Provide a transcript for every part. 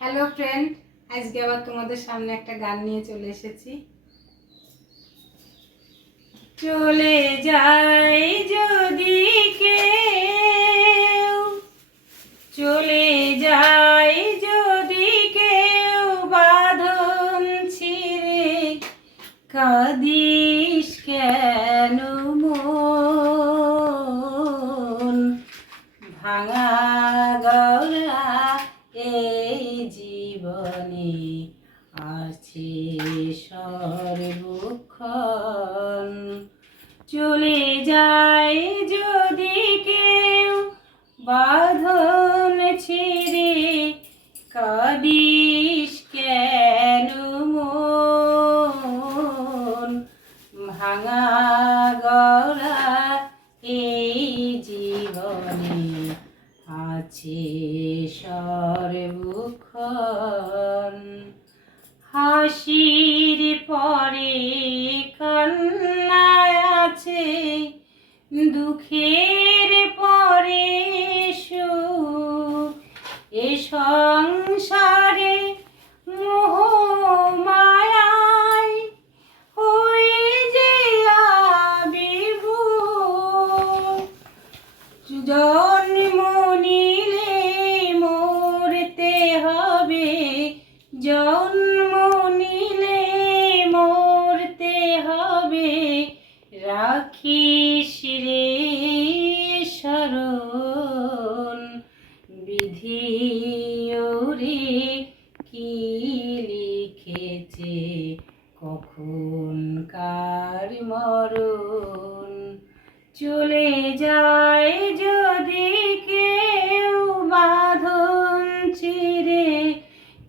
Hello friend, আজকে আবার তোমাদের সামনে একটা গান নিয়ে চলে এসেছি। চলে যায় যদি কেউ, চলে যায় যদি কেউ বাঁধন ছিঁড়ে, কাঁদিস কেন মন? ভাঙা গড়া এই জীবনে আছে সর্বক্ষণ। চলে যায় যদি কেউ বাঁধন ছিঁড়ে, কাঁদিস কেন মন? ভাঙা গড়া এই জীবনে আছে সর্বক্ষণ। হাসির পরে কান্না আছে, দুঃখের পরে সুখ। এ সংসারে মোহ মায়ায় হয়ে যে আবির্ভূত। জন্ম নিলে মরতে হবে, জন্ম নিলে মরতে হবে। রাখিস রে শরণ, বিধি ওরে কি লিখেছে, কখন কার মরণ? চলে যায় যদি কেউ বাঁধন ছিঁড়ে,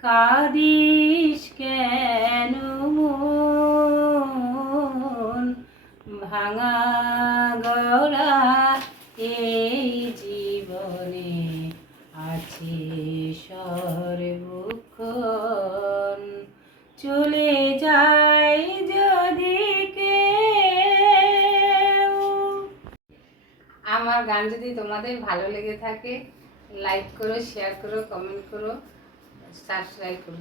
কাঁদিস কেন মন? ভাঙা গড়া এই জীবনে আছে সর্বক্ষণ। চলে যায় যদি কেউ। আমার গান যদি তোমাদের ভালো লেগে থাকে, লাইক করো, শেয়ার করো, কমেন্ট করো, সাবস্ক্রাইব করো।